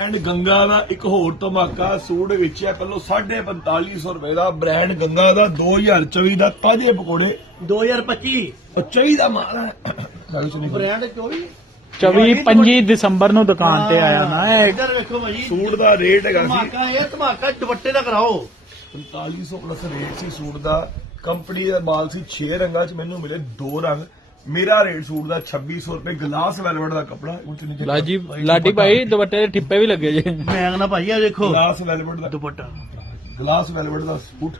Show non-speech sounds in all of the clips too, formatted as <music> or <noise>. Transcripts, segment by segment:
Brand Ganga ਦਾ ਇੱਕ ਹੋਰ ਧਮਾਕਾ ਸੂਟ ਵੇਚਿਆ ਪਹਿਲਾਂ 4550 ਰੁਪਏ ਦਾ ਬ੍ਰਾਂਡ ਗੰਗਾ ਦਾ 2024 ਦਾ ਤਾਜ਼ੇ ਪਕੌੜੇ। 2025 ਉਹ ਚਾਹੀਦਾ ਹੈ। ਸੁਣੀ ਬ੍ਰਾਂਡ 24 24 25 ਦਸੰਬਰ ਨੂੰ ਦੁਕਾਨ ਤੇ ਆਇਆ ਨਾ ਇਹ ਇੱਧਰ ਵੇਖੋ ਭਾਜੀ ਸੂਟ ਦਾ ਰੇਟ ਹੈਗਾ ਸੀ। ਧਮਾਕਾ ਇਹ ਧਮਾਕਾ ਦੁਪੱਟੇ ਦਾ ਕਰਾਓ। 4500 ਪਲੱਸ ਰੇਟ ਸੀ ਸੂਟ ਦਾ। ਕੰਪਨੀ ਦਾ ਮਾਲ ਸੀ 6 ਰੰਗਾਂ ਚ ਮੈਨੂੰ ਮਿਲੇ ਦੋ ਰੰਗ। ਮੇਰਾ ਰੇਟ ਸੂਟ ਦਾ 2600 ਰੁਪਏ ਗਲਾਸ ਵੈਲਵਟ ਦਾ ਕਪੜਾ ਲਾਜੀ ਲਾਡੀ ਭਾਈ ਦੁਪੱਟੇ ਦੇ ਠਿੱਪੇ ਵੀ ਲੱਗੇ ਜੇ। ਮੈਂ ਕਹਿੰਦਾ ਭਾਜੀ ਆ ਦੇਖੋ। ਗਲਾਸ ਵੈਲਵਟ ਦਾ। ਦੁਪੱਟਾ। ਗਲਾਸ ਵੈਲਵਟ ਦਾ ਸੂਟ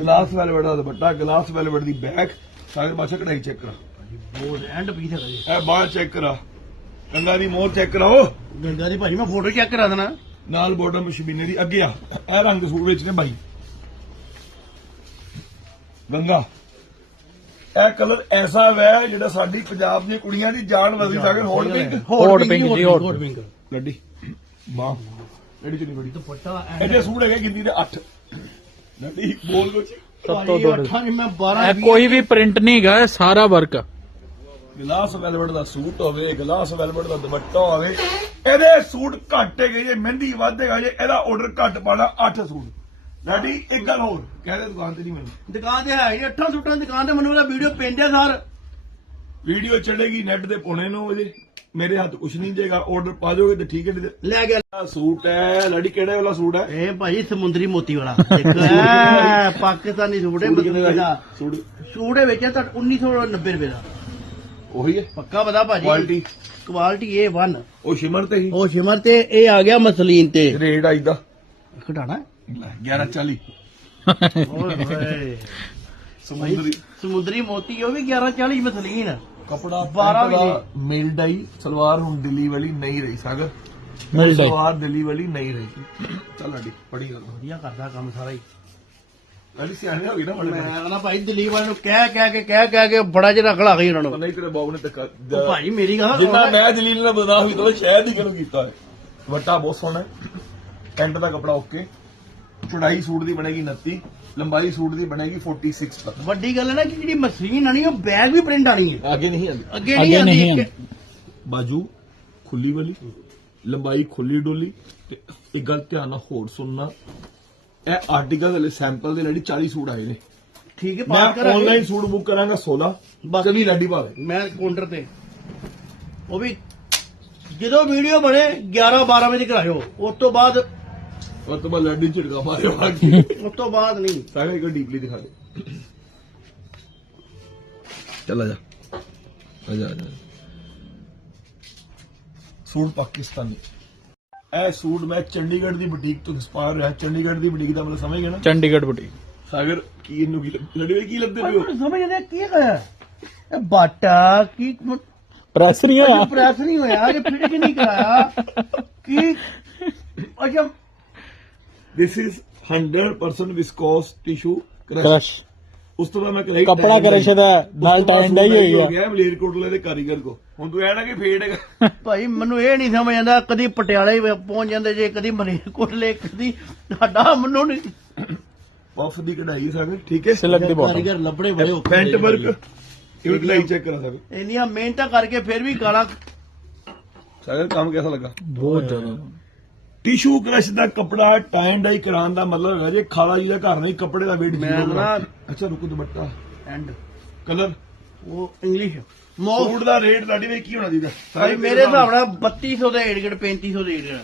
ਗਲਾਸ ਵੈਲਵਟ ਦਾ ਦੁਪੱਟਾ ਗਲਾਸ ਵੈਲਵਟ ਦੀ ਬੈਗ ਸਾਰੇ ਪਾਸੇ ਕਢਾਈ ਚੈੱਕ ਕਰਾ। ਬਹੁਤ ਐਂਡ ਪੀਸ ਹੈਗਾ ਜੀ। ਇਹ ਬਾਹਰ ਚੈੱਕ ਕਰਾ। ਕੰਗਾ ਦੀ ਮੋਹਰ ਚੈੱਕ ਕਰਾਓ। ਗੰਗਾ ਦੀ ਭਾਜੀ ਮੈਂ ਫੋਟੋ ਚੈੱਕ ਕਰਾ ਦੇਣਾ। ਨਾਲ ਬਾਰਡਰ ਮਸ਼ੀਨੇ ਦੀ ਅੱਗੇ ਆ। ਇਹ ਰੰਗ ਸੂਟ ਵਿੱਚ ਨੇ ਬਾਈ ਗੰਗਾ। ਇਹ ਕਲਰ ਐਸਾ ਵੈ ਜਿਹੜਾ ਸਾਡੀ ਪੰਜਾਬ ਦੀਆਂ ਕੁੜੀਆਂ ਦੀ ਜਾਨ ਵਸਦੀ ਸਾਗਰ ਹੋਣ ਪਿੰਕ ਜੀ, hot ਹੌਟ pink। ਪਿੰਕ ਲੱਡੀ ਬਾਹ ਲੱਡੀ ਚੁਣੀ ਬੜੀ। ਦੁਪੱਟਾ ਇਹਦੇ ਸੂਟ ਹੈਗੇ ਗਿੰਦੀ ਦੇ 8 ਲੱਡੀ ਬੋਲ ਕੁਛ। ਸਭ ਤੋਂ ਦੁੱਧ। ਅੱਠਾਂ ਮੈਂ 12 ਇਹ ਕੋਈ ਵੀ ਪ੍ਰਿੰਟ ਨਹੀਂ ਹੈਗਾ ਇਹ ਸਾਰਾ ਵਰਕ ਗਲਾਸ ਵੈਲਵਟ ਦਾ ਸੂਟ ਹੋਵੇ ਗਲਾਸ ਵੈਲਵਟ ਦਾ ਦੁਪੱਟਾ ਹੋਵੇ ਇਹਦੇ ਸੂਟ ਘੱਟ ਹੈਗੇ ਜੇ ਮਹਿੰਦੀ ਵਧੇਗਾ ਜੇ ਇਹਦਾ ਆਰਡਰ ਘੱਟ ਪਾਣਾ 8 ਸੂਟ। ਡੈਡੀ ਇੱਕ ਗੱਲ ਹੋਰ ਕਹਦੇ ਦੁਕਾਨ ਤੇ ਨਹੀਂ ਮੈਨੂੰ। ਦੁਕਾਨ ਤੇ ਹੈ ਜੀ ਅੱਠਾਂ ਸੂਟਾਂ ਦੀ ਦੁਕਾਨ ਤੇ ਮੈਨੂੰ ਉਹਦਾ ਵੀਡੀਓ ਪੈਂਦੇ ਸਰ। ਵੀਡੀਓ ਚੜੇਗੀ ਨੈਟ ਦੇ ਪੌਣੇ 9 ਵਜੇ। ਮੇਰੇ ਹੱਥ ਕੁਛ ਨਹੀਂ ਜਾਏਗਾ ਆਰਡਰ ਪਾ ਦਿਓਗੇ ਤੇ ਠੀਕ ਹੈ ਨਹੀਂ ਤੇ ਲੈ ਗਿਆ। ਆਹ ਸੂਟ ਹੈ ਲੜੀ ਕਿਹੜੇ ਵਾਲਾ ਸੂਟ ਹੈ? ਇਹ ਭਾਜੀ ਸਮੁੰਦਰੀ ਮੋਤੀ ਵਾਲਾ। <laughs> ਦੇਖੋ ਇਹ ਪਾਕਿਸਤਾਨੀ ਸੂਟ ਹੈ ਸੂਟ ਕਿੰਨੇ ਬਦਲੀ ਦਾ ਦਾ ਜੀ? ਸੂਟ ਸੂਟ ਇਹ ਵੇਚਿਆ ਤਾਂ 1990 ਰੁਪਏ ਦਾ। ਉਹੀ ਹੈ? ਪੱਕਾ ਪਤਾ ਭਾਜੀ? Quality? ਕੁਆਲਿਟੀ ਇਹ 1 ਉਹ ਸ਼ਿਮਰ ਤੇ ਹੀ ਉਹ ਸ਼ਿਮਰ ਤੇ ਇਹ ਆ ਗਿਆ ਮਸਲੀਨ ਤੇ। ਰੇਟ ਆਈਦਾ। ਘਟਾਣਾ 1140 ਓਏ ਹੋਏ। ਸਮੁੰਦਰੀ ਸਮੁੰਦਰੀ ਮੋਤੀ ਉਹ ਵੀ 1140 ਮਸਲੀਨ। ਕਪੜਾ 12 ਵੀ ਮਿਲ ਡਾਈ ਸਲਵਾਰ ਹੁਣ ਦਿੱਲੀ ਵਾਲੀ ਨਹੀਂ ਰਹੀ ਸਾਗਰ। ਮਿਲ ਜਾਏ ਸਲਵਾਰ ਦਿੱਲੀ ਵਾਲੀ ਨਹੀਂ ਰਹੀ। ਚੱਲ ਅੜੀ ਪੜੀ ਗੱਲ। ਵਧੀਆ ਕਰਦਾ ਕੰਮ ਸਾਰਾ ਹੀ। ਅੜੀ ਸਿਆਣੇ ਹੋ ਗਏ ਨਾ ਬੜੇ ਮੈਂ ਕਹਿੰਦਾ ਭਾਈ ਦਿੱਲੀ ਵਾਲੇ ਨੂੰ ਕਹਿ ਕਹਿ ਕੇ ਕਹਿ ਕਹਿ ਕੇ ਬੜਾ ਜਿਹਾ ਖਲਾ ਗਈ ਉਹਨਾਂ ਨੂੰ। ਨਹੀਂ ਤੇਰੇ ਬਾਬੂ ਨੇ ਧੱਕਾ ਉਹ ਭਾਈ ਮੇਰੀ ਗੱਲ ਜਿੰਨਾ ਮੈਂ ਜਲੀਲ ਨਾਲ ਬਦਨਾਮ ਕੀਤਾ ਉਹ ਸ਼ਾਇਦ ਹੀ ਕਿਉਂ ਕੀਤਾ ਹੈ ਵੱਟਾ ਬਹੁਤ ਸੋਹਣਾ ਹੈ। ਪੈਂਟ ਦਾ ਕਪੜਾ ਓਕੇ। ਚੌੜਾਈ ਸੂਟ ਦੀ ਬਣੇਗੀ 29 ਲੰਬਾਈ ਸੂਟ ਦੀ ਬਣੇਗੀ 46 ਤੱਕ। ਵੱਡੀ ਗੱਲ ਹੈ ਨਾ ਕਿ ਜਿਹੜੀ ਮਸ਼ੀਨ ਆਣੀ ਉਹ ਬੈਗ ਵੀ ਪ੍ਰਿੰਟ ਆਣੀ ਹੈ। ਅੱਗੇ ਨਹੀਂ ਆਉਂਦੀ। ਅੱਗੇ ਅੱਗੇ ਨਹੀਂ ਆਉਂਦੀ। ਨਹੀਂ ਇੱਕ- ਬਾਜੂ ਖੁੱਲੀ ਵਾਲੀ ਲੰਬਾਈ ਖੁੱਲੀ ਡੋਲੀ ਤੇ ਇੱਕ ਗੱਲ ਧਿਆਨ ਨਾਲ ਹੋਰ ਸੁਣਨਾ। ਇਹ ਆਰਟੀਕਲ ਦੇ ਸੈਂਪਲ ਦੇ ਲੜੀ 40 ਸੂਟ ਆਏ ਨੇ। ਠੀਕ ਹੈ ਮੈਂ ਪਾਸ ਕਰਾਂਗੇ। ਆਨਲਾਈਨ ਸੂਟ ਬੁੱਕ ਕਰਾਂਗਾ 16 ਬਸ। ਚਲੀ ਲਾਡੀ ਭਾਵੇਂ। ਮੈਂ ਕਾਊਂਟਰ ਤੇ। ਉਹ ਵੀ ਜਦੋਂ ਵੀਡੀਓ ਬਣੇ 11 12 ਵਜੇ ਕਰਾਇਓ। ਉਸ ਤੋਂ ਬਾਅਦ ਉਸ ਤੋਂ ਬਾਅਦ ਲਾਡੀ ਝਿੜਕਾ ਮਾਰਿਆ ਬਾਕੀ ਉਸ ਤੋਂ ਬਾਅਦ ਨਹੀਂ। ਸਾਰੇ ਇੱਕ ਡੀਪਲੀ ਦਿਖਾ ਦੇ। ਚੱਲ ਆ ਜਾ। ਆ ਜਾ ਆ ਜਾ। ਸੂਟ ਪਾਕਿਸਤਾਨੀ। ਇਹ ਸੂਟ ਮੈਂ ਚੰਡੀਗੜ੍ਹ ਦੀ ਬੁਟੀਕ ਤੋਂ ਇੰਸਪਾਇਰ ਹੋਇਆ। ਚੰਡੀਗੜ੍ਹ ਦੀ ਬੁਟੀਕ ਦਾ ਮਤਲਬ ਸਮਝ ਗਿਆ ਨਾ? ਚੰਡੀਗੜ੍ਹ ਬੁਟੀ ਸਾਗਰ ਕੀ ਇਹਨੂੰ ਕੀ ਲੜੀ ਕੀ ਲੱਭਦੇ ਮੈਨੂੰ ਸਮਝ ਨਹੀਂ ਕੀ ਹੋਇਆ? ਇਹ ਬਾਟਾ ਕੀ ਪ੍ਰੈਸ ਨਹੀਂ ਹੋਇਆ? ਪ੍ਰੈਸ ਨਹੀਂ ਹੋਇਆ ਜੇ ਫਿਟ ਕਿ ਨਹੀਂ ਕਰਾਇਆ? ਕੀ ਅੱਛਾ this is 100% viscose tissue crush crush ਉਸ ਤੋਂ ਬਾਅਦ ਮੈਂ ਕਰਾਈ ਕਪੜਾ ਕ੍ਰਸ਼ ਦਾ ਨਾਲ ਟਾਈਮ ਦਾ ਹੀ ਹੋਈ ਹੋ ਆ। ਗਿਆ ਮਲੇਰਕੋਟਲੇ ਦੇ ਕਾਰੀਗਰ ਕੋ। ਹੁਣ ਤੂੰ ਐ ਨਾ ਕਿ ਫੇਡ ਹੈਗਾ। <laughs> ਭਾਈ ਮੈਨੂੰ ਇਹ ਨਹੀਂ ਸਮਝ ਆਉਂਦਾ ਕਦੀ ਪਟਿਆਲੇ ਵੀ ਪਹੁੰਚ ਜਾਂਦੇ ਜੇ ਕਦੀ ਮਲੇਰਕੋਟਲੇ ਕਦੀ ਸਾਡਾ ਮੈਨੂੰ ਨਹੀਂ। ਪਫ ਦੀ ਕਢਾਈ ਸਾਗਰ ਠੀਕ ਹੈ? ਸਿਲਕ ਦੀ ਬੋਟਮ ਕਾਰੀਗਰ ਲੱਭੜੇ ਬੜੇ ਔਖੇ ਪੈਂਟ ਵਰਕ ਇਹ ਕਢਾਈ ਚੈੱਕ ਕਰਾ ਸਾਗਰ। ਇੰਨੀਆਂ ਮਿਹਨਤਾਂ ਕਰਕੇ ਫਿਰ ਵੀ ਗਾਲਾਂ ਸਾਗਰ ਕੰਮ ਕਿਹਦਾ ਲੱਗਾ? ਬਹੁਤ ਜ਼ਿਆਦਾ। ਟਿਸ਼ੂ ਕ੍ਰਸ਼ ਦਾ ਕਪੜਾ ਟਾਈਮ ਡਾਈ ਕਰਾਉਣ ਦਾ ਮਤਲਬ ਹੈਗਾ ਜੇ ਖਾਲਾ ਜੀ ਦਾ ਘਰ ਨਹੀਂ ਕੱਪੜੇ ਦਾ weight ਮੈਂ zero ਨਾ- ਕਰਾ। ਅੱਛਾ ਰੁਕੋ ਦੁਪੱਟਾ। ਐਂਡ। ਕਲਰ? ਉਹ ਇੰਗਲਿਸ਼ ਮੌ ਸੂਟ ਦਾ ਰੇਟ ਤੁਹਾਡੀ ਵੇ ਕੀ ਹੋਣਾ ਚਾਹੀਦਾ ਭਾਈ ਮੇਰੇ ਹਿਸਾਬ ਨਾਲ 3200 ਦੇ ਏਡਗੜ 3500 ਦੇ ਏਡਗੜ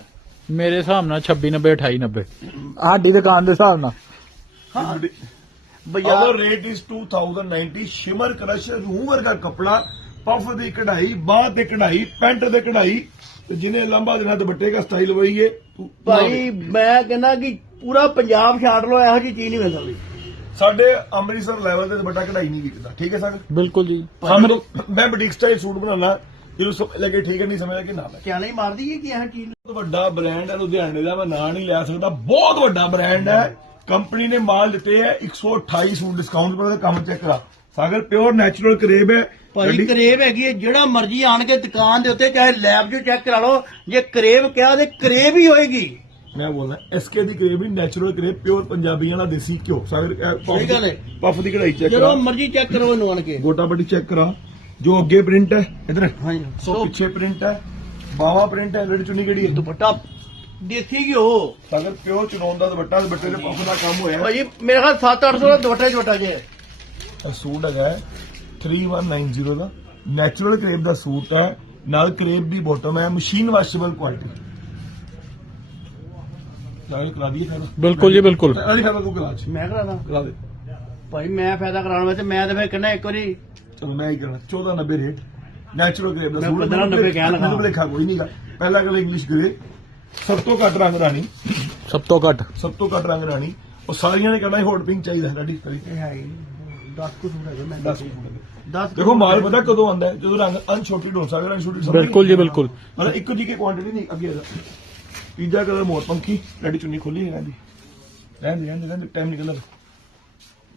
ਮੇਰੇ ਹਿਸਾਬ ਨਾਲ 26 90 28 90 ਸਾਡੀ ਦੁਕਾਨ ਦੇ ਹਿਸਾਬ ਨਾਲ। ਹਾਂ। ਆਵਰ ਬਾਜ਼ਾਰ ਰੇਟ ਇਜ਼ 2090 ਸ਼ਿਮਰ ਕ੍ਰਸ਼ ਰੂਹ ਵਰਗਾ ਕਪੜਾ ਪਫ ਦੀ ਕਢਾਈ ਬਾਹ ਤੇ ਕਢਾਈ ਪੈਂਟ ਤੇ ਕਢਾਈ ਤੇ ਜਿਹਨੇ ਲੰਬਾ ਦੇਣਾ ਦੁਪੱਟੇ ਦਾ ਸਟਾਈਲ ਵਹੀਏ ਭਾਈ ਮੈਂ ਕਹਿੰਦਾ ਕਿ ਪੂਰਾ ਪੰਜਾਬ ਛਾੜ ਲੋ ਇਹੋ ਜੀ ਚੀਜ਼ ਨਹੀਂ ਮਿਲ ਸਕਦੀ। ਸਾਡੇ ਅੰਮ੍ਰਿਤਸਰ ਲੈਵਲ ਤੇ ਦੁਪੱਟਾ ਕਢਾਈ ਨਹੀਂ ਵਿਕਦਾ ਠੀਕ ਹੈ ਸਰ ਬਿਲਕੁਲ ਜੀ। ਮੈਂ ਬੁਟੀਕ ਸਟਾਈਲ ਸੂਟ ਬਣਾਉਣਾ ਜਿਹਨੂੰ ਸਮਝ ਲੱਗੇ ਠੀਕ ਹੈ ਨਹੀਂ ਸਮਝਿਆ ਕਿ ਨਾ ਕਿਆ ਨਹੀਂ ਮਾਰਦੀ ਹੈ ਕਿ ਇਹੋ ਚੀਜ਼ ਬਹੁਤ ਵੱਡਾ ਬ੍ਰਾਂਡ ਹੈ ਲੁਧਿਆਣੇ ਦਾ ਮੈਂ ਨਾਂ ਨਹੀਂ ਲੈ ਸਕਦਾ। ਬਹੁਤ ਵੱਡਾ ਬ੍ਰਾਂਡ ਹੈ। ਕੰਪਨੀ ਨੇ ਮਾਲ ਦਿੱਤੇ ਹੈ 128 ਸੂਟ ਡਿਸਕਾਊਂਟ ਪਰ ਕੰਮ ਚੈੱਕ ਕਰਾ। ਸਾਗਰ ਪਿਓਰ ਨੈਚੁਰਲ ਕਰੇਬ ਹੈ। ਭਾਈ ਗੱਡੀ- ਕਰੇਬ ਹੈਗੀ ਹੈ ਜਿਹੜਾ ਮਰਜ਼ੀ ਆਣ ਕੇ ਦੁਕਾਨ ਦੇ ਉੱਤੇ ਚਾਹੇ ਲੈਬ 'ਚੋਂ ਚੈੱਕ ਕਰਾ ਲਓ ਜੇ ਕਰੇਬ ਕਿਹਾ ਤੇ ਕਰੇਬ ਹੀ ਹੋਏਗੀ। ਮੈਂ ਬੋਲਣਾ ਐਸਕੇ ਦੀ ਕਰੇਬ ਹੀ ਨੈਚੁਰਲ ਕਰੇਬ ਪਿਓਰ ਪੰਜਾਬੀਆਂ ਦਾ ਦੇਸੀ ਘਿਓ। ਸਾਗਰ ਇਹ puff ਸਹੀ ਗੱਲ ਹੈ। ਦੀ- puff ਦੀ ਕਢਾਈ ਚੈੱਕ ਜਦੋਂ ਕਰਾ ਮਰਜ਼ੀ ਚੈੱਕ ਕਰੋ ਇਹਨੂੰ ਆਣ ਕੇ। ਗੋਟਾ ਪੱਟੀ ਚੈੱਕ ਕਰਾ। ਜੋ ਅੱਗੇ ਪ੍ਰਿੰਟ ਹੈ ਇਧਰ। ਹਾਂਜੀ। ਸੋ ਪਿੱਛੇ ਪ੍ਰਿੰਟ ਹੈ। ਬਾਵਾ ਪ੍ਰਿੰਟ ਹੈ ਲੜ ਚੁੰਨੀ ਕਿਹੜੀ ਹੈ? ਦੁਪੱਟਾ। ਦੇਸੀ ਘਿਓ। ਅਗਰ ਪਿਓ ਚਨਾਉਣ ਦਾ ਦੁਪੱਟਾ ਦੁਪੱਟੇ ਦੇ ਪੰਪ ਦਾ ਕੰਮ ਹੋਇਆ। ਭਾਜੀ ਮੇਰੇ ਖਿਆਲ 7-800 ਦਾ ਦੁਪੱਟਾ ਛੋਟਾ ਜੇ ਇਹ ਸੂਟ ਹੈਗਾ ਹੈ। 3190 ਦਾ। ਨੈਚੁਰਲ ਕਰੇਪ ਦਾ ਸੂਟ ਹੈ। ਨਾਲ ਕਰੇਪ ਦੀ ਬੋਟਮ ਹੈ। ਮਸ਼ੀਨ ਵਾਸ਼ੇਬਲ ਕੁਆਲਿਟੀ ਨਾਲ ਕਰਾ ਦਈਏ ਫਿਰ। ਬਿਲਕੁਲ ਜੀ ਬਿਲਕੁਲ। ਅਲੀ ਖਾਣਾ ਤੂੰ ਕਰਾ ਚ ਮੈਂ ਕਰਾਦਾ ਕਰਾ ਦੇ। ਭਾਈ ਮੈਂ ਫਾਇਦਾ ਕਰਾਉਣ ਵਿੱਚ ਮੈਂ ਤਾਂ ਫਿਰ ਕਹਿੰਦਾ ਇੱਕ ਵਾਰੀ। ਚਲੋ ਮੈਂ ਹੀ ਕਰਾਂ 1490 ਰੇਟ। ਨੈਚੁਰਲ ਕਰੇਪ ਦਾ ਸੂਟ। 1590 ਕਹਿਣ ਲੱਗਾ। ਮੈਨੂੰ ਲੇਖਾ ਕੋਈ ਨਹੀਂਗਾ। ਪਹਿਲਾ ਗੱਲ ਇੰਗਲਿਸ਼ ਗਰੇ ਸਭ ਤੋਂ ਘੱਟ ਰੰਗ ਰਾਣੀ। ਸਭ ਤੋਂ ਘੱਟ। ਸਭ ਤੋਂ ਘੱਟ ਰੰਗ ਰਾਣੀ। ਉਹ ਸਾਰੀਆਂ ਨੇ ਕਹਿਣਾ ਹੋਟ ਪਿੰਕ ਚਾਹੀਦਾ ਸਾਡੀ। ਕਰੀ ਇਹ ਹੈ। 10 ਕੁ ਸੂਟ ਹੈਗੇ ਮੈਂ 10 ਸੂਟ 10 ਦੇਖੋ ਮਾਲ ਪਤਾ ਕਦੋਂ ਆਉਂਦਾ ਹੈ? ਜਦੋਂ ਰੰਗ ਅਨਛੋਟੀ ਢੋਲ ਸਕਦਾ ਅਨਛੋਟੀ ਬਿਲਕੁਲ ਜੀ ਬਿਲਕੁਲ। ਮਤਲਬ ਇੱਕ ਜੀ ਕੇ ਕੁਆਂਟੀਟੀ ਨਹੀਂ ਅੱਗੇ ਦਾ ਤੀਜਾ ਕਲਰ ਮੋਰ ਪੰਖੀ ਰੈਡੀ ਚੁੰਨੀ ਖੋਲੀ ਹੈ ਰਹਿੰਦੀ। ਰਹਿੰਦੀ ਰਹਿੰਦੀ ਰਹਿੰਦੀ ਟਾਈਮ ਨਿਕਲ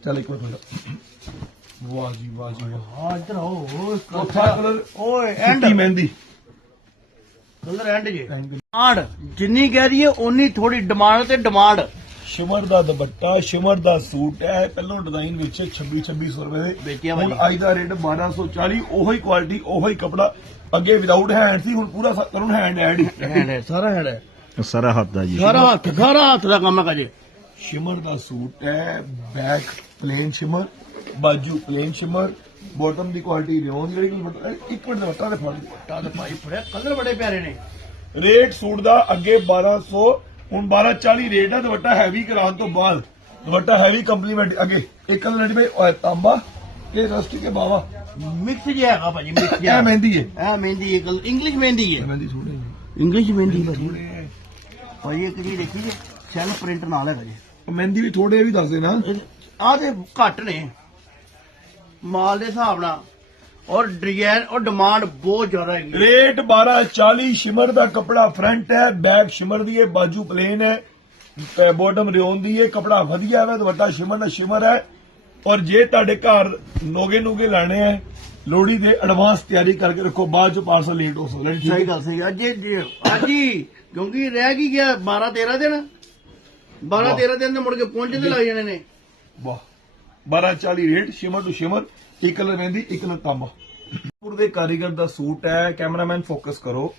ਚੱਲ ਇੱਕ ਵਾਰ ਖੋਲ ਵਾਹ ਜੀ ਵਾਹ ਜੀ ਵਾਹ। ਹਾਂ ਇੱਧਰ ਆਓ ਓਏ ਚੌਥਾ ਕਲਰ ਓਏ and and mehndi. Colour and ਜੇ। ਡਿਮਾਂਡ ਜਿੰਨੀ ਕਹਿ ਦਈਏ ਉਨੀ ਥੋੜੀ ਡਿਮਾਂਡ ਤੇ ਡਿਮਾਂਡ। ਸ਼ਿਮਰ ਦਾ ਦੁਪੱਟਾ ਸ਼ਿਮਰ ਦਾ ਸੂਟ ਹੈ। ਪਹਿਲਾਂ ਡਿਜ਼ਾਈਨ ਵਿੱਚ 26 2600 ਰੁਪਏ ਦੇ। ਵੇਚਿਆ ਹੁਣ। ਅੱਜ ਦਾ ਰੇਟ 1240 ਉਹੀ ਕੁਆਲਿਟੀ ਉਹੀ ਕਪੜਾ। ਅੱਗੇ ਵਿਦਆਊਟ ਹੈਂਡ ਸੀ ਹੁਣ ਪੂਰਾ ਕਰੂੰ ਹੈਂਡ ਹੈਂਡ ਹੈ। ਸਾਰਾ ਹੈਂਡ ਹੈ ਸਾਰਾ ਹੱਥ ਦਾ ਜੀ। ਸਾਰਾ ਹੱਥ ਸਾਰਾ ਹੱਥ ਦਾ ਕੰਮ ਹੈ ਜੀ ਸ਼ਿਮਰ ਦਾ ਸੂਟ ਹੈ ਬੈਕ ਪਲੇਨ ਸ਼ਿਮਰ ਬਾਜੂ ਪਲੇਨ ਸ਼ਿਮਰ ਬਾਟਮ ਦੀ ਕੁਆਲਿਟੀ ਰਿਓਨ ਜਿਹੜੀ ਇੱਕ ਮਿੰਟ ਦਾ ਬੱਟਾ ਦੇ ਫੜ ਤਾਂ ਭਾਈ ਫੜਿਆ ਕਲਰ ਬੜੇ ਪਿਆਰੇ ਨੇ। ਰੇਟ ਸੂਟ ਦਾ ਅੱਗੇ 1200 ਹੁਣ 1240 ਰੇਟ ਹੈ ਦੁਪੱਟਾ ਹੈਵੀ ਕਰਾਉਣ ਤੋਂ ਬਾਅਦ। ਦੁਪੱਟਾ ਹੈਵੀ ਕੰਪਲੀਮੈਂਟ ਅੱਗੇ ਇੱਕ ਕਲਰ ਰੈਡੀ ਭਾਈ ਤਾਂਬਾ ਇਹ ਰਸਟ ਕੇ ਬਾਵਾ। ਮਿਕਸ ਜਿਹਾ ਹੈਗਾ ਭਾਜੀ ਮਿਕਸ ਇਹ ਜਿਹਾ ਮਹਿੰਦੀ ਹੈ ਇਹ ਮਹਿੰਦੀ ਹੈ ਇੰਗਲਿਸ਼ ਮਹਿੰਦੀ ਹੈ ਮਹਿੰਦੀ ਥੋੜੀ ਇੰਗਲਿਸ਼ ਮਹਿੰਦੀ ਭਾਜੀ। ਭਾਜੀ ਇੱਕ ਚੀਜ਼ ਦੇਖੀ ਜੇ ਸੈਲ ਪ੍ਰਿੰਟ ਨਾਲ ਹੈਗਾ ਜੀ। ਮਹਿੰਦੀ ਵੀ ਥੋੜੇ ਵੀ ਦੱਸ ਦੇਣਾ। ਆਹ ਤੇ ਘੱਟ ਨੇ। ਮਾਲ ਦੇ ਹਿਸਾਬ ਨਾਲ। ਔਰ ਡਿਜ਼ਾਈਨ ਔਰ ਡਿਮਾਂਡ ਬਹੁਤ ਜ਼ਿਆਦਾ ਹੈਗੀ ਰੇਟ 1240 ਸ਼ਿਮਰ ਦਾ ਕਪੜਾ ਫਰੰਟ ਹੈ ਬੈਕ ਸ਼ਿਮਰ ਦੀ ਹੈ ਬਾਜੂ ਪਲੇਨ ਹੈ ਤੇ ਬਾਟਮ ਰਿਓਨ ਦੀ ਹੈ ਕਪੜਾ ਵਧੀਆ ਹੈ ਦੁਪੱਟਾ ਸ਼ਿਮਰ ਦਾ ਸ਼ਿਮਰ ਹੈ। ਔਰ ਜੇ ਤੁਹਾਡੇ ਘਰ ਨੋਗੇ ਨੂਗੇ ਲਾਣੇ ਹੈ ਲੋੜੀ ਦੇ ਐਡਵਾਂਸ ਤਿਆਰੀ ਕਰਕੇ ਰੱਖੋ ਬਾਅਦ ਚ ਪਾਰਸਲ ਲੇਟ ਹੋ ਸਕਦਾ ਹੈ? ਸਹੀ ਗੱਲ ਸਹੀ ਅੱਜ ਇਹ- ਅੱਜ ਹੀ ਕਿਉਂਕਿ ਰਹਿ ਕੀ ਗਿਆ 12 13 ਦਿਨ। 12 13 ਦਿਨ ਦੇ ਮੁੜ ਕੇ ਪਹੁੰਚਦੇ ਲੱਗ ਜਾਣੇ ਨੇ। ਵਾਹ। 1240 ਰੇਟ ਸ਼ਿਮਰ ਟੂ ਸ਼ਿਮਰ। ਇੱਕ ਕਲਰ ਮਹਿੰਦੀ ਇੱਕ ਕਲਰ ਤਾਂਬਾ। ਪੂਰ ਦੇ ਕਾਰੀਗਰ ਦਾ ਸੂਟ ਹੈ ਕੈਮਰਾਮੈਨ ਫੋਕਸ ਕਰੋ।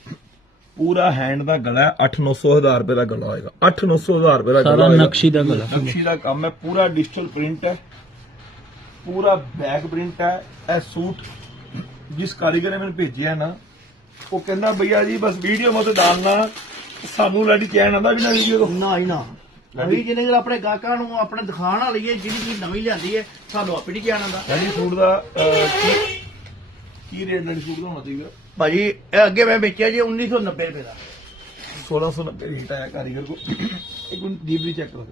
ਪੂਰਾ ਹੈਂਡ ਦਾ ਗਲਾ ਹੈ 8-900 ਹਜ਼ਾਰ ਰੁਪਏ ਦਾ ਗਲਾ ਹੋਏਗਾ। 8-900 ਹਜ਼ਾਰ ਰੁਪਏ ਦਾ ਸਾਰਾ ਗਲਾ ਹੋਏਗਾ। ਨਕਸ਼ੀ ਦਾ ਗਲਾ। ਨਕਸ਼ੀ ਦਾ ਕੰਮ ਹੈ ਪੂਰਾ ਡਿਜੀਟਲ ਪ੍ਰਿੰਟ ਹੈ। ਪੂਰਾ ਬੈਕ ਪ੍ਰਿੰਟ ਹੈ ਇਹ ਸੂਟ ਜਿਸ ਕਾਰੀਗਰ ਨੇ ਮੈਨੂੰ ਭੇਜਿਆ ਨਾ ਉਹ ਕਹਿੰਦਾ ਭਈਆ ਜੀ ਬਸ ਵੀਡੀਓ ਮਤ ਡਾਲਣਾ। ਸਾਨੂੰ ਰੈਡੀ ਚੈਨ ਆਂਦਾ ਵੀ ਨਾ ਵੀਡੀਓ ਨਾ ਹੀ ਨਾ। ਅਭੀ ਜਿਹਨੇ ਜਿਹੜਾ ਆਪਣੇ ਗਾਹਕਾਂ ਨੂੰ ਆਪਣੇ ਦਿਖਾਣ ਵਾਲੀ ਹੈ ਜਿਹੜੀ ਚੀਜ਼ ਨਵੀਂ ਲਿਆਂਦੀ ਹੈ ਸਾਨੂੰ ਆਪੇ ਨਹੀਂ ਜਾਣਦਾ ਰੈਡੀ ਸੂਟ ਦਾ ਅਹ, ਕੀ ਕੀ ਰੇਟ ਰੈਡੀ ਸੂਟ ਦਾ ਹੋਣਾ ਚਾਹੀਦਾ ਭਾਜੀ ਇਹ ਅੱਗੇ ਮੈਂ ਵੇਚਿਆ ਜੀ 1990 ਰੁਪਏ ਦਾ। 1690 ਰੇਟ ਆਇਆ ਕਾਰੀਗਰ ਕੋ ਇੱਕ ਮਿੰਟ ਡੀਪਲੀ ਚੈੱਕ ਕਰੋ।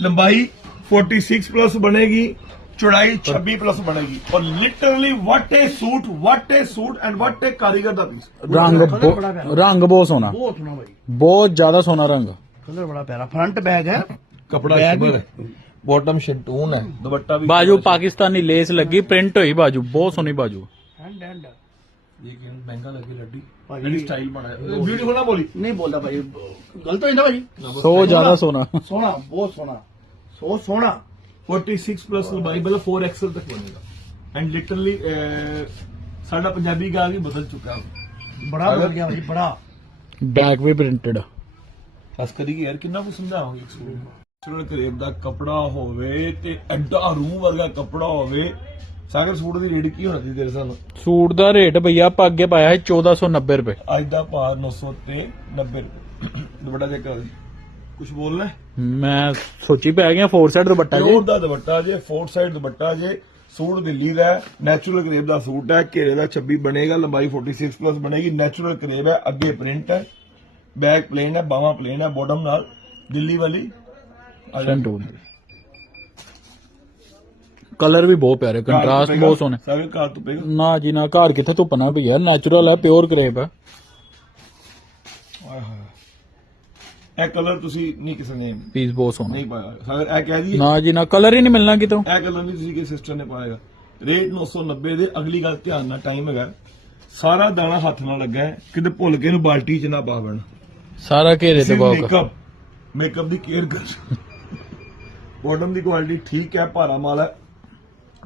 ਲੰਬਾਈ 46 ਪਲੱਸ ਬਣੇਗੀ ਚੌੜਾਈ 26 ਪਲੱਸ ਬਣੇਗੀ। ਔਰ literally what a suit what a suit and what a ਕਾਰੀਗਰ ਦਾ ਪੀਸ ਰੰਗ ਬਹੁ- ਬਹੁਤ ਸੋਹਣਾ। ਬਹੁਤ ਸੋਹਣਾ ਭਾਜੀ। ਬਹੁਤ ਜ਼ਿਆਦਾ ਸੋਹਣਾ ਰੰਗ। ਕਲਰ ਬੜਾ ਪਿਆਰਾ। ਫਰੰਟ ਬੈਗ ਹੈ। ਕਪੜਾ ਸ਼ਿਮਰ ਹੈ। ਬਾਟਮ ਸ਼ੰਟੂਨ ਹੈ। ਦੁਪੱਟਾ ਵੀ ਬਾਜੂ ਪਾਕਿਸਤਾਨੀ ਲੇਸ ਲੱਗੀ ਪ੍ਰਿੰਟ ਹੋਈ ਬਾਜੂ। ਬਹੁਤ ਸੋਹਣੀ ਬਾਜੂ। ਹੈਂਡ ਹੈਂਡ ਇਹ ਕਿ ਮਹਿੰਗਾ ਲੱਗੀ ਲੱਡੀ? ਭਾਜੀ। ਜਿਹੜੀ ਸਟਾਈਲ ਬਣਾਇਆ ਵੀਡੀਓ ਨਾ ਬੋਲੀ। ਨਹੀਂ ਬੋਲਦਾ ਭਾਜੀ ਗਲਤ ਹੋ ਜਾਂਦਾ ਭਾਜੀ ਸੋ ਜ਼ਿਆਦਾ ਸੋਹਣਾ। ਸੋਹਣਾ ਬਹੁਤ ਸੋਹਣਾ। ਸੋ ਸੋਹਣਾ। 46 ਪਲੱਸ ਲੰਬਾਈ ਮਤਲਬ 4 ਐਕਸਲ ਤੱਕ ਬਣੇਗਾ। ਐਂਡ ਲਿਟਰਲੀ ਸਾਡਾ ਪੰਜਾਬੀ ਗਾਲ ਵੀ ਬਦਲ ਚੁੱਕਾ। ਬੜਾ ਬਦਲ ਗਿਆ ਭਾਜੀ ਬੜਾ। ਬੈਕ ਵੀ ਪ੍ਰਿੰਟਡ ਖਾਸ ਕਰੀ ਕਿ ਯਾਰ ਕਿੰਨਾ ਕੁ ਸਮਝਾਵਾਂਗੇ ਇੱਕ ਨੈਚੁਰਲ ਕਰੇਪ ਦਾ ਕਪੜਾ ਹੋਵੇ ਤੇ ਐਡਾ ਰੂਹ ਵਰਗਾ ਕਪੜਾ ਹੋਵੇ ਸਾਗਰ ਸੂਟ ਦੀ ਰੇਟ ਕੀ ਹੋਣਾ ਸੀ ਤੇਰੇ ਸਾਨੂੰ ਸੂਟ ਦਾ ਰੇਟ ਭਈਆ ਆਪਾਂ ਅੱਗੇ ਪਾਇਆ ਹੈ 1490 ਰੁਪਏ। ਅੱਜ ਦਾ ਭਾਅ 900 ਤੇ 90 ਰੁਪਏ। ਦੁਪੱਟਾ ਚੈੱਕ ਕਰ ਕੁਝ ਬੋਲਣਾ ਹੈ? ਮੈਂ ਸੋਚੀ ਪੈ ਗਿਆ ਫੋਰ ਸਾਈਡ ਦੁਪੱਟਾ ਜੀ। ਪਿਓਰ ਦਾ ਦੁਪੱਟਾ ਜੇ ਫੋਰਟ ਸਾਈਡ ਦੁਪੱਟਾ ਜੇ ਸੂਟ ਦਿੱਲੀ ਦਾ ਨੈਚੁਰਲ ਕਰੇਪ ਦਾ ਸੂਟ ਹੈ ਘੇਰੇ ਦਾ 26 ਬਣੇਗਾ ਲੰਬਾਈ 46 ਪਲੱਸ ਬਣੇਗੀ ਨੈਚੁਰਲ ਕਰੇਪ ਹੈ ਅੱਗੇ ਪ੍ਰਿੰਟ ਹੈ। ਬੈਕ ਪਲੇਨ ਹੈ ਬਾਹਾਂ ਪਲੇਨ ਹੈ ਬਾਟਮ ਨਾਲ ਦਿੱਲੀ ਵਾਲੀ। ਸ਼ੰਟੂਨ ਕਲਰ ਵੀ ਬਹੁਤ ਪਿਆਰੇ ਕੰਟਰਾਸਟ? ਬਹੁਤ ਸੋਹਣੇ। ਸਾਰੇ ਘਰ ਤੁਪੇਗਾ ਨਾ ਜੀ ਨਾ ਘਰ ਕਿੱਥੇ ਧੁੱਪ ਨਾ ਪਈ ਹੈ? ਨੈਚੁਰਲ ਹੈ ਪਿਓਰ ਕਰੇਪ ਹੈ। ਆਏ ਹਾਏ। ਇਹ ਕਲਰ ਤੁਸੀਂ ਨਹੀਂ ਕਿਸੇ ਨੇ ਪੀਸ ਬਹੁਤ ਸੋਹਣਾ। ਨਹੀਂ ਪਾਇਆ। ਸਾਗਰ ਇਹ ਕਹਿ ਦਈਏ ਨਾ ਜੀ ਨਾ ਕਲਰ ਹੀ ਨਹੀਂ ਮਿਲਣਾ ਕਿਤੋਂ। ਇਹ ਕਲਰ ਨਹੀਂ ਤੁਸੀਂ ਕਿਸੇ ਸਿਸਟਰ ਨੇ ਪਾਏਗਾ ਰੇਟ 990 ਦੇ ਅਗਲੀ ਗੱਲ ਧਿਆਨ ਨਾਲ ਟਾਈਮ ਹੈਗਾ। ਸਾਰਾ ਦਾਣਾ ਹੱਥ ਨਾਲ ਲੱਗਾ ਹੈ। ਕਿਤੇ ਭੁੱਲ ਕੇ ਇਹਨੂੰ ਬਾਲਟੀ 'ਚ ਨਾ ਪਾ ਸਾਰਾ ਘੇਰੇ ਤੇ ਬਾਕ। ਮੇਕਅਪ ਮੇਕਅਪ ਦੀ ਕੇਅਰ ਕਰ ਬਾਟਮ ਦੀ ਕੁਆਲਿਟੀ ਠੀਕ ਹੈ ਭਾਰਾ ਮਾਲ ਹੈ।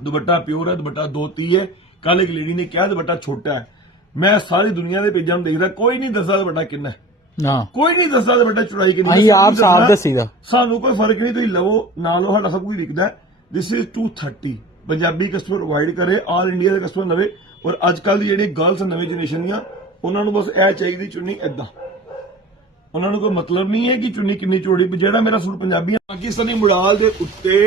ਦੁਪੱਟਾ ਪਿਓਰ ਹੈ ਦੁਪੱਟਾ ਦੋਤੀ ਹੈ। ਕੱਲ ਇੱਕ ਲੇਡੀ ਨੇ ਕਿਹਾ ਦੁਪੱਟਾ ਛੋਟਾ ਹੈ। ਮੈਂ ਸਾਰੀ ਦੁਨੀਆ ਦੇ ਪੇਜਾਂ ਨੂੰ ਦੇਖਦਾ ਕੋਈ ਨਹੀਂ ਦੱਸਦਾ ਦੁਪੱਟਾ ਕਿੰਨਾ ਹੈ। ਨਾ। ਕੋਈ ਨਹੀਂ ਦੱਸਦਾ ਬੇਟਾ ਚੁੜਾਈ ਕਿੰਨੀ ਅਸੀਂ ਹੈ, ਆਪ। ਸਾਫ਼ ਦੱਸੀਦਾ। ਸਾਨੂੰ ਕੋਈ ਫ਼ਰਕ ਨਹੀਂ ਤੁਸੀਂ ਲਵੋ ਨਾ ਲਓ ਸਾਡਾ ਸਭ ਕੁਝ ਵਿਕਦਾ this is 230 Punjabi customer provide ਕਰੇ ਆਲ ਇੰਡੀਆ ਦੇ ਕਸਟਮਰ ਨਵੇਂ। ਔਰ ਅੱਜ ਕੱਲ ਦੀ ਜਿਹੜੀ ਗਰਲਸ ਨਵੇਂ ਜਨਰੇਸ਼ਨ ਦੀਆਂ ਉਹਨਾਂ ਨੂੰ ਬਸ ਇਹ ਚਾਹੀਦੀ ਚੁੰਨੀ ਏਦਾਂ। ਉਹਨਾਂ ਨੂੰ ਕੋਈ ਮਤਲਬ ਨਹੀਂ ਹੈ ਕਿ ਚੁੰਨੀ ਕਿੰਨੀ ਚੋੜੀ ਵੀ ਜਿਹੜਾ ਮੇਰਾ ਸੂਟ ਪੰਜਾਬੀ ਪਾਕਿਸਤਾਨੀ ਮੁੜਾਲ ਦੇ ਉੱਤੇ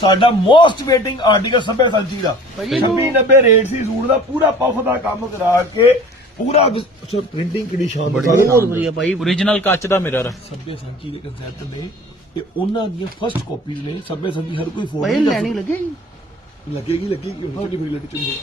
ਸਾਡਾ ਮੋਸਟ ਵੇਟਿੰਗ ਆਰਟੀਕਲ ਸੱਭੇ ਸੰਚੀ ਦਾ 26 90 ਰੇਟ ਸੀ ਸੂਟ ਦਾ ਪੂਰਾ ਪਫ ਦਾ ਕੰਮ ਕਰਾ ਕੇ ਪੂਰਾ ਪ੍ਰਿੰਟਿੰਗ ਕਿੰਨੀ ਸ਼ਾਨਦਾਰ ਬਹੁਤ ਵਧੀਆ ਭਾਈ। Origignal ਕੱਚ ਦਾ ਮਿਰਰ ਸੱਭੇ ਸੰਚੀ ਦੇ ਕਨਸੈਪਟ ਨੇ ਤੇ ਉਹਨਾਂ ਦੀਆਂ ਫਸਟ ਕਾਪੀਜ਼ ਨੇ। ਸੱਭੇ ਸੰਚੀ ਹਰ ਕੋਈ ਫੋਨ ਭਾਈ ਨਹੀਂ ਲੱਗੇਗੀ। ਲੱਗੇਗੀ ਲੱਗੇਗੀ ਕਿਉਂ ਤੁਹਾਡੀ ਫੈਸਿਲਿਟੀ ਚੁੰਨੀ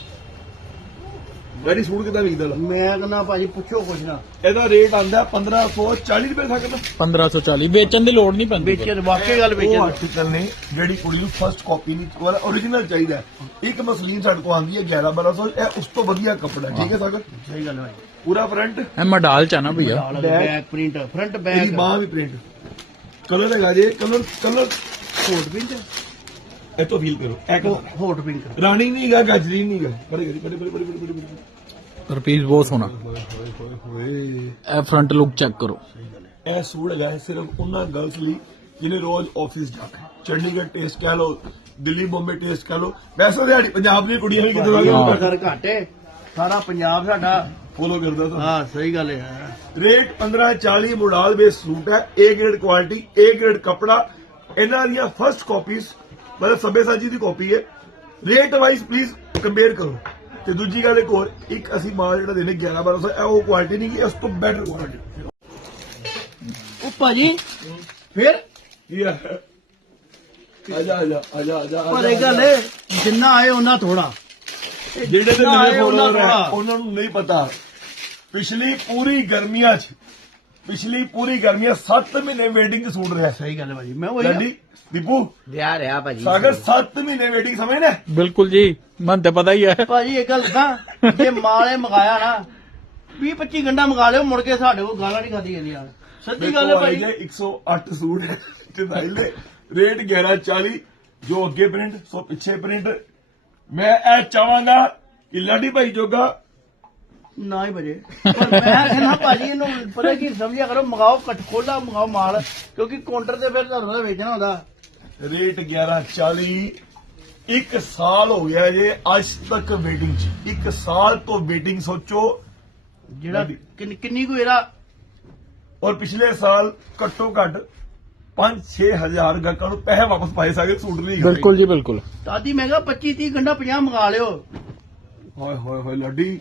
ਵੈਰੀ ਸੂਟ ਕਿਦਾਂ ਵਿਕਦਾ ਲਾ? ਮੈਂ ਕਹਿੰਦਾ ਭਾਜੀ ਪੁੱਛੋ ਕੁਛ ਨਾ। ਇਹਦਾ ਰੇਟ ਆਂਦਾ 1540 ਰੁਪਏ ਤੱਕ ਦਾ 1540 ਵੇਚਣ ਦੀ ਲੋੜ ਨਹੀਂ ਪੈਂਦੀ ਵੇਚੇ ਵਾਕਈ ਗੱਲ ਉਹ ਵੇਚੇ ਆਰਟੀਕਲ ਨੇ ਜਿਹੜੀ ਕੁੜੀ ਨੂੰ ਫਸਟ ਕਾਪੀ ਨਹੀਂ ਵਾਲਾ origignal ਚਾਹੀਦਾ। ਇੱਕ ਮਸਲੀਨ ਸਾਡੇ ਕੋਲ ਆਂਦੀ ਹੈ 11 1200 ਇਹ ਉਸ ਤੋਂ ਵਧੀਆ ਕੱਪੜਾ ਠੀਕ ਹੈ ਸਾਗਰ? ਸਹੀ ਗੱਲ ਹੈ ਭਾਈ। ਪੂਰਾ ਫਰੰਟ ਇਹ ਮਡਾਲ ਚ ਆ ਨਾ ਭਈਆ। ਬੈਕ ਪ੍ਰਿੰਟ ਫਰੰਟ ਇਹਦੀ ਬੈਕ ਬਾਹ ਵੀ ਪ੍ਰਿੰਟ ਕਲਰ ਹੈਗਾ ਜੇ ਕਲਰ ਕਲਰ ਹੋਟ ਪ੍ਰਿੰਟ ਇਹ ਤੋਂ ਫੀਲ ਕਰੋ ਇਹ colour। ਹੋਟ ਪ੍ਰਿੰਟ ਰਾਣੀ ਨਹੀਂ ਹੈਗਾ ਗਜਰੀ ਨਹੀਂ ਹੈਗਾ ਬੜੇ ਗਰੀ ਬੜੇ ਬੜੇ ਬੜੇ ਬੜੇ ਬੜੇ ਰੁਪੀਸ ਬਹੁਤ ਸੋਹਣਾ। ਹੋਏ ਹੋਏ ਹੋਏ ਹੋਏ ਇਹ ਫਰੰਟ ਲੁੱਕ ਚੈੱਕ ਕਰੋ। ਇਹ ਸੂਟ ਹੈਗਾ ਹੈ ਸਿਰਫ ਉਹਨਾਂ ਗਰਲਸ ਲਈ ਜਿਹਨੇ ਰੋਜ਼ ਆਫਿਸ ਜਾਣਾ ਹੈ। ਚੰਡੀਗੜ੍ਹ ਟੇਸਟ ਕਹਿ ਲਓ ਦਿੱਲੀ ਬੰਬੇ ਟੇਸਟ ਕਹਿ ਲਓ। ਵੈਸੇ ਦਿਹਾੜੀ ਪੰਜਾਬ ਦੀ ਕੁੜੀਆਂ ਵੀ ਕਿਤੇ। ਵਾਂਗੇ ਘਰ ਘਾਟੇ ਸਾਰਾ ਪੰਜਾਬ ਸਾਡਾ ਫੋਲੋ ਕਰਦਾ ਤਾਂ। ਹਾਂ ਸਹੀ ਗੱਲ ਹੈ। ਰੇਟ 1540 ਮੋਡਲ ਬੇਸ ਸੂਟ ਹੈ। A grade quality A grade ਕਪੜਾ। ਇਹਨਾਂ ਦੀਆਂ ਫਰਸਟ ਕਾਪੀਜ਼ ਮਤਲਬ ਸੱਬੇ ਸਾਜੀ ਦੀ ਕਾਪੀ ਹੈ। ਰੇਟ ਵਾਈਜ਼ ਪਲੀਜ਼ ਕੰਪੇਅਰ ਕਰੋ। ਤੇ ਦੂਜੀ ਗੱਲ ਇੱਕ ਹੋਰ ਇੱਕ ਅਸੀਂ ਮਾਲ ਜਿਹੜਾ ਦੇਨੇ 11 1200 ਇਹ ਉਹ ਕੁਆਲਿਟੀ ਨਹੀਂ ਕਿ ਇਸ ਤੋਂ ਬੈਟਰ ਕੁਆਲਿਟੀ ਉਹ ਭਾਜੀ ਫਿਰ? ਹੈ ਆਜਾ ਆਜਾ ਆਜਾ ਆਜਾ ਪਰ ਇਹ ਗੱਲ ਹੈ, ਜਿੰਨਾ ਆਏ ਉਹਨਾਂ ਥੋੜਾ। ਜਿਹੜੇ ਤੇ ਉਹਨਾਂ ਫੋਲੋਅਰ ਹੈ ਉਹਨਾਂ ਨੂੰ ਨਹੀਂ ਪਤਾ। ਪਿਛਲੀ ਪੂਰੀ ਗਰਮੀਆਂ 'ਚ ਪਿਛਲੀ ਪੂਰੀ ਗਰਮੀਆਂ 7 ਮਹੀਨੇ ਵੇਟਿੰਗ ਸੂਟ ਰਿਹਾ। ਸਹੀ ਗੱਲ ਭਾਜੀ ਮੈਂ ਉਹੀ ਲੱਡੀ ਦੀਪੂ ਵਿਆਹ ਰਿਹਾ ਭਾਜੀ। ਸਾਗਰ 7 ਮਹੀਨੇ ਵੇਟਿੰਗ ਸਮਝਦੇ ਬਿਲਕੁਲ ਜੀ ਮੈਨੂੰ ਤੇ ਪਤਾ ਹੀ ਹੈ। ਭਾਜੀ ਇਹ ਗੱਲ ਦੱਸਾਂ ਜੇ ਮਾਲੇ ਮੰਗਾਇਆ ਨਾ 20 25 ਗੰਡਾ ਮੰਗਾ ਲਿਓ ਮੁੜ ਕੇ ਸਾਡੇ ਕੋਲ ਗਾਲਾਂ ਨਹੀਂ ਖਾਦੀ ਜਾਂਦੀਆਂ। ਸੱਚੀ ਗੱਲ ਹੈ ਭਾਈ ਜੇ 108 ਸੂਟ ਹੈ ਡਿਜ਼ਾਈਨ ਦੇ ਰੇਟ 1140 ਜੋ ਅੱਗੇ ਪ੍ਰਿੰਟ ਸੋ ਪਿੱਛੇ ਪ੍ਰਿੰਟ ਮੈਂ ਇਹ ਚਾਹਾਂਗਾ ਕਿ ਲਾਡੀ ਭਾਈ ਜੋਗਾ ਨਾ ਹੀ ਬਜੇ ਪਰ ਮੈਂ ਕਹਿੰਦਾ ਭਾਜੀ ਇਹਨੂੰ ਪਤਾ ਕੀ ਸਮਝਿਆ ਕਰੋ ਮੰਗਾਓ ਕੱਟ ਖੋਲਾ ਮੰਗਾਓ ਮਾਲ ਕਿਉਂਕਿ ਕਾਊਂਟਰ ਤੇ ਫਿਰ ਤੁਹਾਨੂੰ ਪਤਾ ਵੇਚਣਾ ਹੁੰਦਾ। ਰੇਟ 1140 ਇੱਕ ਸਾਲ ਹੋ ਗਿਆ ਜੇ ਅੱਜ ਤੱਕ ਵੇਟਿੰਗ ਚ। ਇੱਕ ਸਾਲ ਤੋਂ ਵੇਟਿੰਗ ਸੋਚੋ। ਜਿਹੜਾ ਕਿੰਨ- ਕਿੰਨੀ ਕੁ ਇਹਦਾ? ਔਰ ਪਿਛਲੇ ਸਾਲ ਘੱਟੋ ਘੱਟ 5-6 ਹਜ਼ਾਰ ਗਾਹਕਾਂ ਨੂੰ ਪੈਸੇ ਵਾਪਸ ਪਾਏ ਸਾਗੇ ਸੂਟ ਨਹੀਂ ਗਏ। ਬਿਲਕੁਲ ਜੀ ਬਿਲਕੁਲ। ਦਾਦੀ ਮੈਂ ਕਿਹਾ 25 30 ਗੰਡਾ 50 ਮੰਗਾ ਲਿਓ। ਹਾਏ ਹਾਏ ਹਾਏ ਲਾਡੀ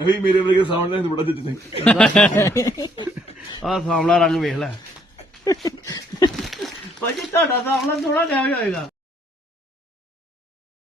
ਅਹੀ ਮੇਰੇ ਵਰਗੇ ਸਾਹਮਣੇ ਤੇ ਬੜਾ ਜਿੱਤਦੇ ਆਹ ਸਾਵਲਾ ਰੰਗ ਵੇਖ ਲੈ। ਭਾਜੀ, ਤੁਹਾਡਾ ਸਾਵਲਾ ਥੋੜਾ ਲਿਆ ਹੋਏਗਾ।